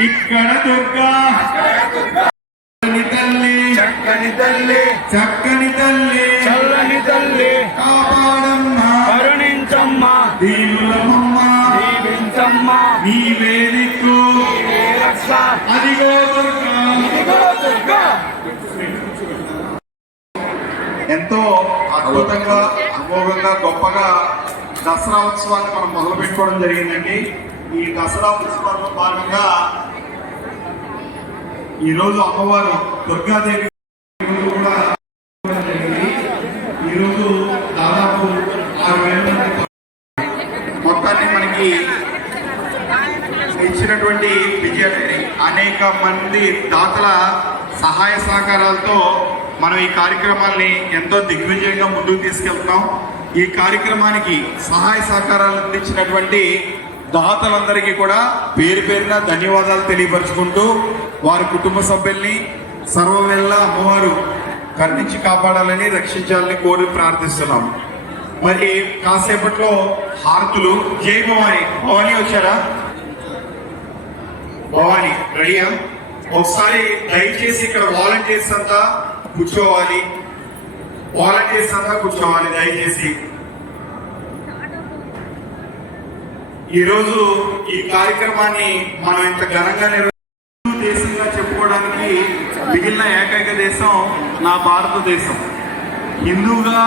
ఇక్కడ దుర్గా. చక్కని తల్లి. చక్కని తల్లి. చక్కని తల్లి. చల్లని తల్లి. కాపాడమ్మా. కరుణించమ్మా. దీనులమమ్మ దీవించమ్మా. నీవే రక్ష. అదిగో దుర్గా. ఇదిగో దుర్గా. ఎంతో అద్భుతంగా అమోఘంగా గొప్పగా దసరా ఉత్సవాన్ని మనం మొదలు పెట్టుకోవడం జరిగిందండి. ఈ దసరా ఉత్సవాల్లో భాగంగా ఈరోజు అమ్మవారు దుర్గాదేవి కూడా ఈరోజు దాదాపు ఆరు వేల మంది మొత్తాన్ని మనకి ఇచ్చినటువంటి విజయ అనేక మంది దాతల సహాయ సహకారాలతో మనం ఈ కార్యక్రమాల్ని ఎంతో దిగ్విజయంగా ముందుకు తీసుకెళ్తున్నాం. ఈ కార్యక్రమానికి సహాయ సహకారాలు అందించినటువంటి దాతలందరికీ కూడా పేరు పేరున ధన్యవాదాలు తెలియపరుచుకుంటూ వారి కుటుంబ సభ్యుల్ని సర్వవేళ అమ్మవారు కరుణించి కాపాడాలని రక్షించాలని కోరి ప్రార్థిస్తున్నాం. మరి కాసేపట్లో హారతులు. జై భవాని. భవాని వచ్చారా? భవాని రెడీయా? ఒకసారి దయచేసి ఇక్కడ వాలంటీర్స్ అంతా కూర్చోవాలి. వాలంటీర్స్ అంతా కూర్చోవాలి దయచేసి. ఈరోజు ఈ కార్యక్రమాన్ని మనం ఇంత ఘనంగా నిర్వహించ. దేశంగా చెప్పుకోవడానికి మిగిలిన ఏకైక దేశం నా భారతదేశం. హిందూగా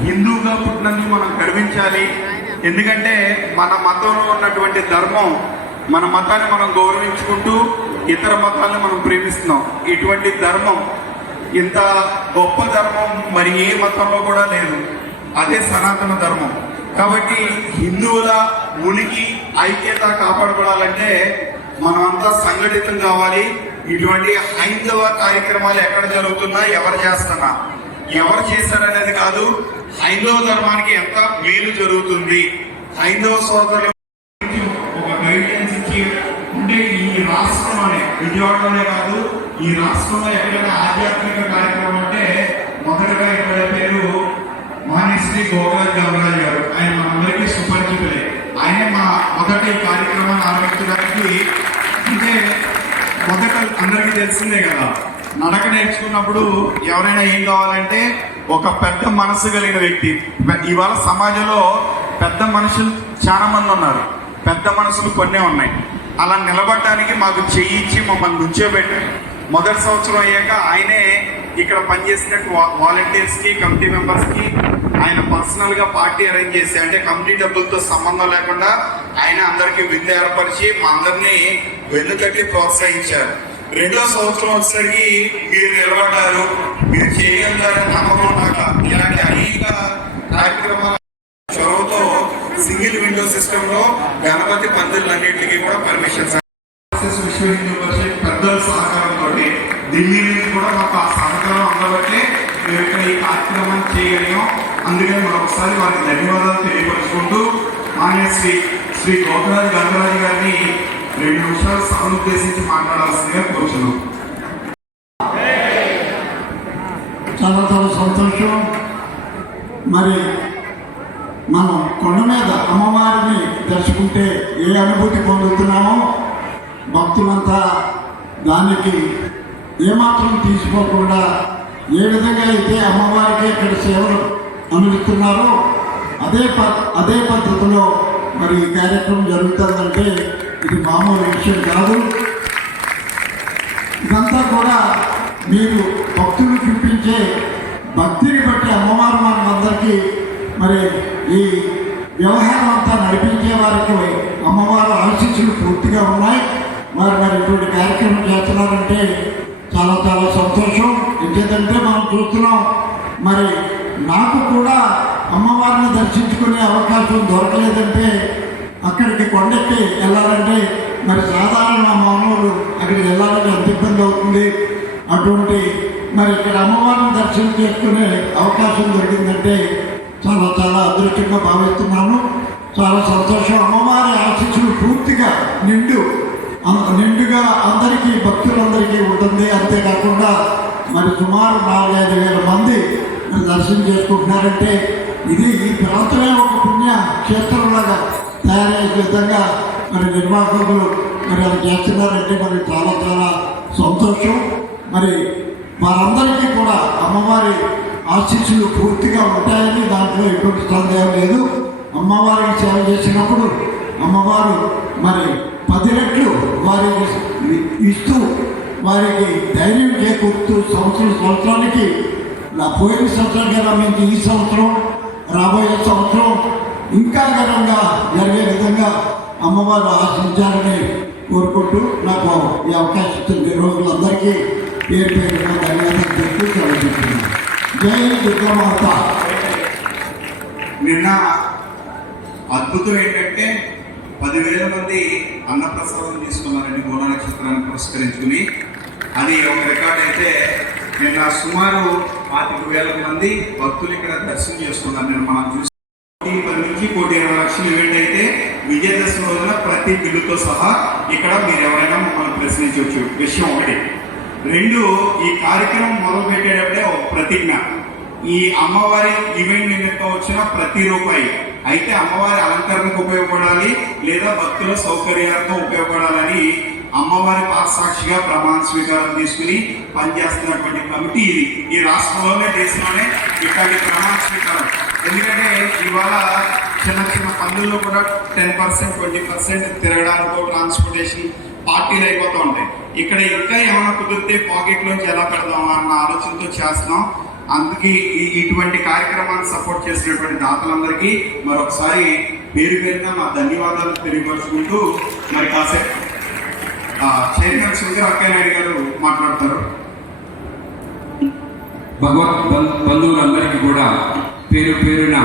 హిందూగా పుట్టినందుకు మనం గర్వించాలి. ఎందుకంటే మన మతంలో ఉన్నటువంటి ధర్మం మన మతాన్ని మనం గౌరవించుకుంటూ ఇతర మతాలను మనం ప్రేమిస్తున్నాం. ఇటువంటి ధర్మం ఇంత గొప్ప ధర్మం మరి ఏ మతంలో కూడా లేదు. అదే సనాతన ధర్మం. కాబట్టి హిందువుల ఉనికి ఐక్యత కాపాడబడాలంటే మనమంతా సంఘటితం కావాలి. ఇటువంటి హైందవ కార్యక్రమాలు ఎక్కడ జరుగుతున్నా ఎవరు చేస్తున్నా? ఎవరు చేశారనేది కాదు హైందవ ధర్మానికి ఎంత మేలు జరుగుతుంది? హైందవ సోదరులు ఒక గైడెన్స్ ఇచ్చి ఉంటే ఈ రాష్ట్రం అనే విజయవాడలోనే కాదు ఈ రాష్ట్రంలో ఎక్కడైనా ఆధ్యాత్మిక కార్యక్రమం అంటే మొదటగా ఇక్కడ పేరు మహనీశ్రీ గోపాల్ గంగరాజు గారు ఆయన మనందరికీ సుపరిచితులే ఆయనే మా మొదట ఈ కార్మికులకి అంటే మొదట అందరికీ తెలిసిందే కదా నడక నేర్చుకున్నప్పుడు ఎవరైనా ఏం కావాలంటే ఒక పెద్ద మనసు కలిగిన వ్యక్తి. ఇవాళ సమాజంలో పెద్ద మనుషులు చాలా మంది ఉన్నారు. పెద్ద మనసులు కొన్నే ఉన్నాయి. అలా నిలబడటానికి మాకు చెయ్యి ఇచ్చి మమ్మల్ని నుంచోబెట్టారు. మొదటి సంవత్సరం అయ్యాక ఆయనే ఇక్కడ పనిచేసినట్టు వాలంటీర్స్కి కమిటీ మెంబర్స్కి ఆయన పర్సనల్గా పార్టీ అరేంజ్ చేసి అంటే కమిటీ డబ్బులతో సంబంధం లేకుండా ఆయన అందరికి విందు ఏర్పరిచి మా అందరినీ వెన్నుకట్టి ప్రోత్సహించారు. రెండో సంవత్సరం వచ్చేసరికి మీరు నిలబడ్డారు. మీరు చేయగలుగుతారని నమ్మకం నాకు. ఇలాంటి అనేక కార్యక్రమాలు చొరవతో సింగిల్ విండో సిస్టమ్లో గణపతి పందిర్లన్నింటికి కూడా పర్మిషన్ ఆర్ఎస్ఎస్ విశ్వ హిందూ పరిషత్ పెద్దల సహకారంతో ఢిల్లీ నుంచి కూడా మాకు ఆ సహకారం అందబట్టి మేము ఇక్కడ ఈ కార్యక్రమం చేయగలిగాం. అందుకని మరొకసారి వారికి ధన్యవాదాలు తెలియపరుచుకుంటూ మాన్య శ్రీ శ్రీ గోపరాజు గంగరాజు గారిని రెండు నిమిషాలు సభను ఉద్దేశించి మాట్లాడాల్సిందిగా కోరుచున్నాం. చాలా చాలా సంతోషం. మరి మనం కొండ మీద అమ్మవారిని దర్శకుంటే ఏ అనుభూతి పొందుతున్నామో భక్తులంతా దానికి ఏమాత్రం తీసుకోకుండా ఏ విధంగా అయితే అమ్మవారికి ఇక్కడ సేవలు అందిస్తున్నారో అదే ప అదే పద్ధతిలో మరి ఈ కార్యక్రమం జరుగుతుందంటే ఇది మామూలు విషయం కాదు. ఇదంతా కూడా మీరు భక్తులు చూపించే భక్తిని బట్టి అమ్మవారు మనందరికీ మరి ఈ వ్యవహారం అంతా నడిపించే వారికి అమ్మవారు ఆశీస్సులు పూర్తిగా ఉన్నాయి. మరి మరి ఇటువంటి కార్యక్రమం చేస్తున్నారంటే చాలా చాలా సంతోషం. ఎందుకంటే మనం చూస్తున్నాం మరి నాకు కూడా అమ్మవారిని దర్శించుకునే అవకాశం దొరకలేదంటే అక్కడికి కొండెక్కి వెళ్ళాలంటే మరి సాధారణ మానవులు అక్కడికి వెళ్ళాలంటే ఎంత ఇబ్బంది అవుతుంది? అటువంటి మరి ఇక్కడ అమ్మవారిని దర్శనం చేసుకునే అవకాశం దొరికిందంటే చాలా చాలా అదృష్టంగా భావిస్తున్నాను. చాలా సంతోషం. అమ్మవారి ఆశీస్సులు పూర్తిగా నిండు నిండుగా అందరికీ భక్తులందరికీ ఉంటుంది. అంతేకాకుండా మరి సుమారు నాలుగైదు వేల మంది ఇక్కడ దర్శనం చేసుకుంటున్నారంటే ఇది ఈ ప్రాంతమే ఒక పుణ్య క్షేత్రంలాగా తయారయ్యే విధంగా మరి నిర్వాహకులు మరి అది చేస్తున్నారంటే మరి చాలా చాలా సంతోషం. మరి వారందరికీ కూడా అమ్మవారి ఆశీస్సులు పూర్తిగా ఉంటాయని దాంట్లో ఎటువంటి సందేహం లేదు. అమ్మవారికి సేవ చేసినప్పుడు అమ్మవారు మరి పది రెట్లు వారికి ఇస్తూ వారికి ధైర్యం చేకూరుతూ సంవత్సరం సంవత్సరానికి నా పోయిన సంవత్సరం కదా ఈ సంవత్సరం రాబోయే సంవత్సరం ఇంకా ఘనంగా జరిగే విధంగా అమ్మవారు ఆశించాలని కోరుకుంటూ నాకు ఈ అవకాశం ఇచ్చిన రోజులందరికీ పేరు పేరున ధన్యవాదాలు చెప్తూ సెలవుతున్నాను జై దుర్గమాత. నిన్న అద్భుతం ఏంటంటే పదివేల మంది అన్నప్రసాదం తీసుకున్నారండి మూల నక్షత్రాన్ని పురస్కరించుకుని. అది ఒక రికార్డ్ అయితే నిన్న సుమారు పాతిక వేల మంది భక్తులు ఇక్కడ దర్శనం చేసుకున్నారు. నేను మనం చూసి పది నుంచి కోటి ఇరవై లక్షలు ఈవెంట్ అయితే విజయదశమి రోజున ప్రతి బిల్లుతో సహా ఇక్కడ మీరు ఎవరైనా మమ్మల్ని ప్రశ్నించవచ్చు. విషయం ఒకటి. రెండు ఈ కార్యక్రమం మొదలు పెట్టేటప్పుడే ఒక ప్రతిజ్ఞ. ఈ అమ్మవారి ఈవెంట్ నిమిత్తం వచ్చిన ప్రతి రూపాయి అయితే అమ్మవారి అలంకరణకు ఉపయోగపడాలి లేదా భక్తుల సౌకర్యార్థం ఉపయోగపడాలని అమ్మవారి పాసాక్షిగా ప్రమాణ స్వీకారం తీసుకుని పనిచేస్తున్నటువంటి కమిటీ ఇది. ఈ రాష్ట్రంలోనే దేశంలోనే ఇట్లాంటి ప్రమాణ స్వీకారం. ఎందుకంటే ఇవాళ చిన్న చిన్న పనుల్లో కూడా టెన్ పర్సెంట్ ట్వంటీ పర్సెంట్ తిరగడానికో ట్రాన్స్పోర్టేషన్ పార్టీలు అయిపోతూ ఉంటాయి. ఇక్కడ ఇంకా ఏమైనా కుదిరితే పాకెట్లోంచి ఎలా పెడదాం అన్న ఆలోచనతో చేస్తున్నాం. అందుకే ఈ- ఇటువంటి కార్యక్రమాన్ని సపోర్ట్ చేసినటువంటి దాతలందరికీ మరొకసారి పేరు పేరున మా ధన్యవాదాలు తెలియపరుచుకుంటూ మరి కాసేపు చైర్మన్ సుందర అక్కయ్యనాయుడు గారు మాట్లాడతారు. భగవత్ బంధువులందరికీ కూడా పేరు పేరున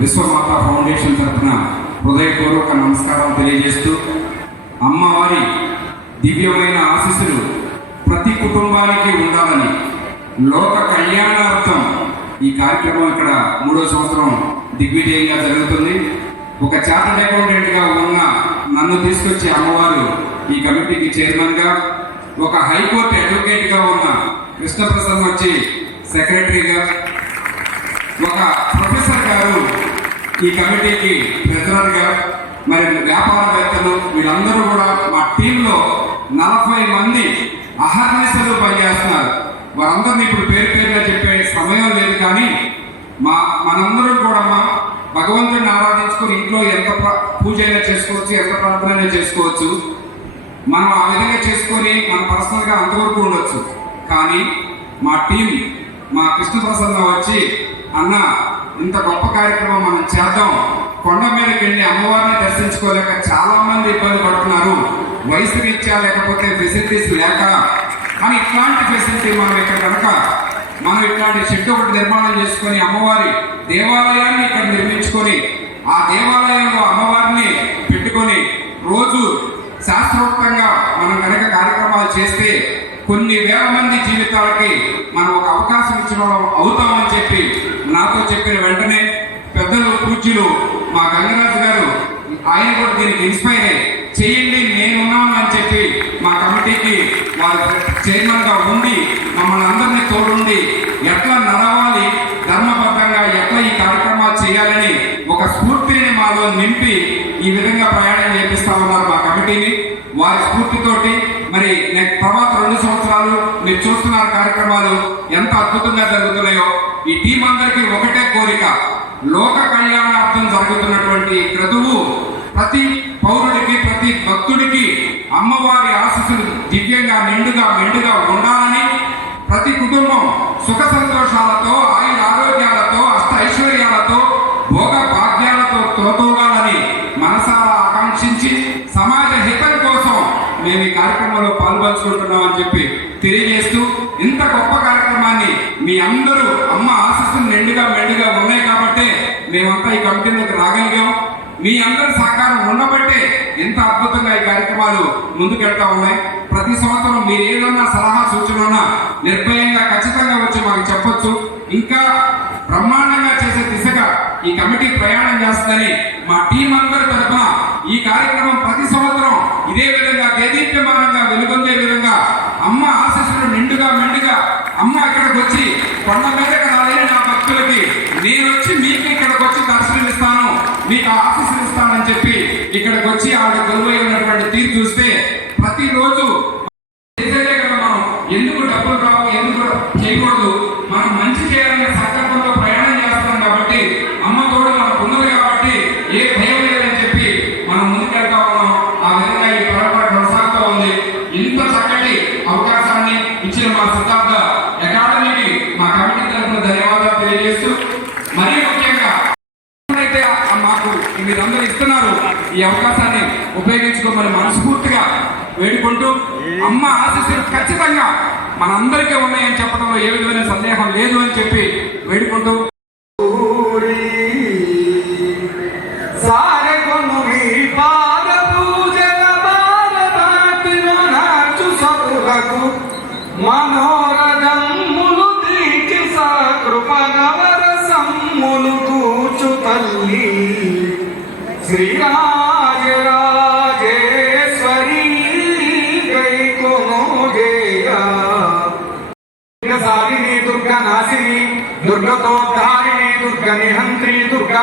విశ్వమాత ఫౌండేషన్ తరఫున హృదయపూర్వక నమస్కారం తెలియజేస్తూ అమ్మవారి దివ్యమైన ఆశీస్సులు ప్రతి కుటుంబానికి ఉండాలని లోక కళ్యాణార్థం ఈ కార్యక్రమం ఇక్కడ మూడో సంవత్సరం దిగ్విజయంగా జరుగుతుంది. ఒక చార్టెడ్ అకౌంటెంట్గా ఉన్న నన్ను తీసుకొచ్చి అమ్మవారు ఈ కమిటీకి చైర్మన్గా ఒక హైకోర్టు అడ్వకేట్గా ఉన్న కృష్ణప్రసాద్ వచ్చి సెక్రటరీగా ఒక ప్రొఫెసర్ గారు ఈ కమిటీకి ప్రెసిడెంట్గా మరి వ్యాపారవేత్తలు వీళ్ళందరూ కూడా మా టీంలో నలభై మంది అహర్నిశలు పనిచేస్తున్నారు. వారందరినీ ఇప్పుడు పేరు పేరుగా చెప్పే సమయం లేదు కానీ మా మనందరం కూడా మా భగవంతుడిని ఆరాధించుకొని ఇంట్లో ఎంత పూజ అయినా చేసుకోవచ్చు ఎంత ప్రార్థన అయినా చేసుకోవచ్చు. మనం ఆ విధంగా చేసుకొని మన పర్సనల్గా అంతవరకు ఉండొచ్చు. కానీ మా టీం మా కృష్ణప్రసన్న వచ్చి అన్న ఇంత గొప్ప కార్యక్రమం మనం చేద్దాం. కొండ మీదకి వెళ్ళి అమ్మవారిని దర్శించుకోలేక చాలా మంది ఇబ్బంది పడుతున్నారు. వయసు రీత్యా లేకపోతే ఫెసిలిటీస్ లేక కానీ ఇట్లాంటి ఫెసిలిటీ మనం ఇక్కడ కనుక? మనం ఇట్లాంటి షెడ్ ఒకటి నిర్మాణం చేసుకొని అమ్మవారి దేవాలయాన్ని ఇక్కడ నిర్మించుకొని ఆ దేవాలయంలో అమ్మవారిని పెట్టుకొని రోజు శాస్త్రోక్తంగా మనం కనుక కార్యక్రమాలు చేస్తే కొన్ని వేల మంది జీవితాలకి మనం ఒక అవకాశం ఇచ్చిన అవుతామని చెప్పి నాతో చెప్పిన వెంటనే పెద్దలు పూజ్యులు మా గంగరాజు గారు ఆయన కూడా దీనికి ఇన్స్పైర్ అయ్యి చేయండి నేనున్నానని అని చెప్పి మా కమిటీకి వారు చైర్మన్గా ఉండి మమ్మల్ని అందరినీ తోడుండి ఎట్లా నడవాలి ధర్మబద్ధంగా ఎట్లా ఈ కార్యక్రమాలు చేయాలని ఒక స్ఫూర్తిని మాలో నింపి ఈ విధంగా ప్రయాణం చేపిస్తా ఉన్నారు మా కమిటీని. వారి స్ఫూర్తితోటి మరి తర్వాత రెండు సంవత్సరాలు మీరు చూస్తున్నారు కార్యక్రమాలు ఎంత అద్భుతంగా జరుగుతున్నాయో ఈ టీం అందరికీ ఒకటే కోరిక లోక కళ్యాణార్థం జరుగుతున్నటువంటి క్రతువు ప్రతి పౌరుడికి ప్రతి భక్తుడికి అమ్మవారి ఆశీస్సులు దివ్యంగా నిండుగా మెండుగా ఉండాలని ప్రతి కుటుంబం సుఖ సంతోషాలతో ఆయుర ఆరోగ్యాలతో అష్ట ఐశ్వర్యాలతో భోగ భాగ్యాలతో తోతోగాలని మనసారా ఆకాంక్షించి సమాజ హితం కోసం మేము ఈ కార్యక్రమంలో పాల్పంచుకుంటున్నామని చెప్పి తెలియజేస్తూ ఇంత గొప్ప కార్యక్రమాన్ని మీ అందరూ అమ్మ ఆశీస్సులు నిండుగా మెండుగా ఉన్నాయి కాబట్టే మేమంతా ఈ కమిటీలోకి రాగలిగాం. మీ అందరి సహకారం ఉండబట్టే ఎంత అద్భుతంగా ఈ కార్యక్రమాలు ముందుకెళ్తా ఉన్నాయి. ప్రతి సంవత్సరం మీరు ఏదన్నా సలహా సూచన ఉన్నా నిర్భయంగా ఖచ్చితంగా వచ్చి మాకు చెప్పొచ్చు. ఇంకా బ్రహ్మాండంగా చేసే దిశగా ఈ కమిటీ ప్రయాణం చేస్తుందని మా టీం అందరి తరఫున ఈ కార్యక్రమం ప్రతి సంవత్సరం ఇదే విధంగా దేదీప్యమానంగా వెలుగొందే విధంగా అమ్మ ఆశీస్సులు నిండుగా మెండుగా అమ్మ ఇక్కడికి వచ్చి కొండ మీదకి రాలేని నా భక్తులకి నేను వచ్చి మీకు ఇక్కడికి వచ్చి దర్శనం ఇస్తాను మీకు ఆశీస్సులు ఇస్తానని చెప్పి ఇక్కడికి వచ్చి ఆవిడ కొలువై ఉన్నటువంటి తీరు చూస్తే ప్రతిరోజు చేసేదే కదా మనం ఎందుకు డబ్బులు రావు ఎందుకు చేయకూడదు మనం మంచి చేయాలనే సంకల్పంలో ప్రయాణం చేస్తాం కాబట్టి అమ్మ తోడు మనకు ఉన్నది కాబట్టి ఏ భయం లేదని చెప్పి మనం ముందుకెళ్తా ఉన్నాం ఆ విధంగా ఈ పరంపర కొనసాగుతూ ఉంది ఇంత చక్కటి అవకాశాన్ని ఇచ్చిన మా సిద్ధార్థ అకాడమీకి మా కమిటీ తరఫున ధన్యవాదాలు తెలియజేస్తూ మరీ ముఖ్యంగా అయితే మాకు మీరందరూ ఇస్తున్నారు ఈ అవకాశాన్ని ఉపయోగించుకోమని మనస్ఫూర్తిగా వేడుకుంటూ అమ్మ ఆశీస్సులు ఖచ్చితంగా మనందరికీ ఉన్నాయని చెప్పడంలో ఏ విధమైన సందేహం లేదు అని చెప్పి వేడుకుంటూ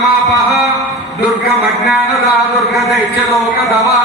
దుర్గమాపహ దుర్గమజ్ఞానదా దుర్గ దైత్యలోక దవా